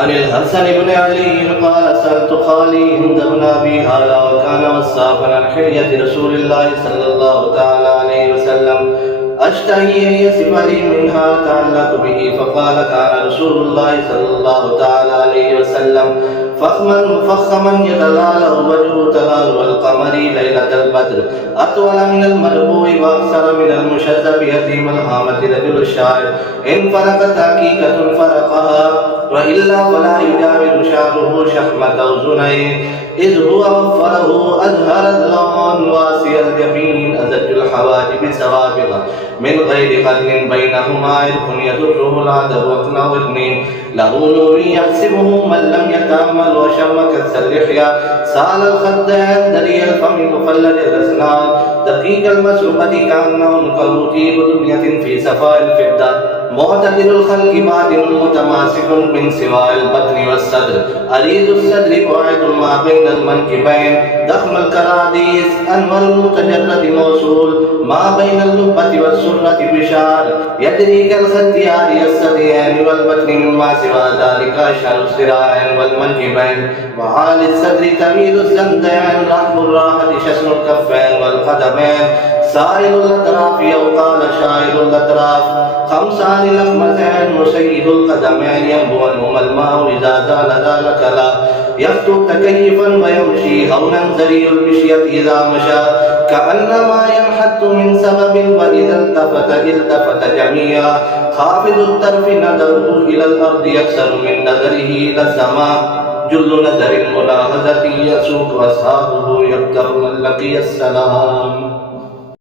عن الحسن بن علي قال سألت خالي هند بن أبي هالة وكان وصافا عن حلية رسول الله صلى الله تعالى عليه وسلم أشتهي أن يصف لي منها تعلق به فقال كان رسول الله صلى الله تعالى عليه وسلم فخما مفخما يتلاله وجهه تلال القمر ليلة البدر أطول من المربوع وأكثر من المشذب يتيم الهامة رجل الشاعر إن فرقت حقيقة فرقها وإلا فلا يجاور شعره شحمة أذنين إذ هو وفره أزهر اللون واسي الجبين أزج الحواجب سوابغ من غير قرن بينهما عرق يدره العدو أقنع اثنين له نور يحسبه من لم يتأمل وشم كث اللحية سال الخدين دري الفم مفلج الأسنان دقيق المسربة كأنه كالوتي بدنية في سفاء الفضة معتدل الخلق باطن متماسك من سواء البطن والصدر أريد الصدر بعيد ما بين المنكبين ضخم الكراديس أنور المتجرد موصول ما بين اللبة والسرة بشار يدري كالختيار الثديين والبطن مما سوى ذلك أشهر الذراعين والمنكبين وعالي الصدر طويل الزندين رحب الراحة شسن الكفين والقدمين سائل الأطراف أو قال شائل الأطراف خمسان الأخمسين مسيد القدمين ينبوعهما الماء إذا زال ذلك لا يخطو تكيفا ويمشي هونا زري المشية إذا مشى كأنما ينحت من سبب وإذا التفت جميعا خافض الطرف نظره إلى الأرض يكسر من نظره إلى السماء جل نظر ملاحظة يسوق أصحابه يبتغ من لقي السلام.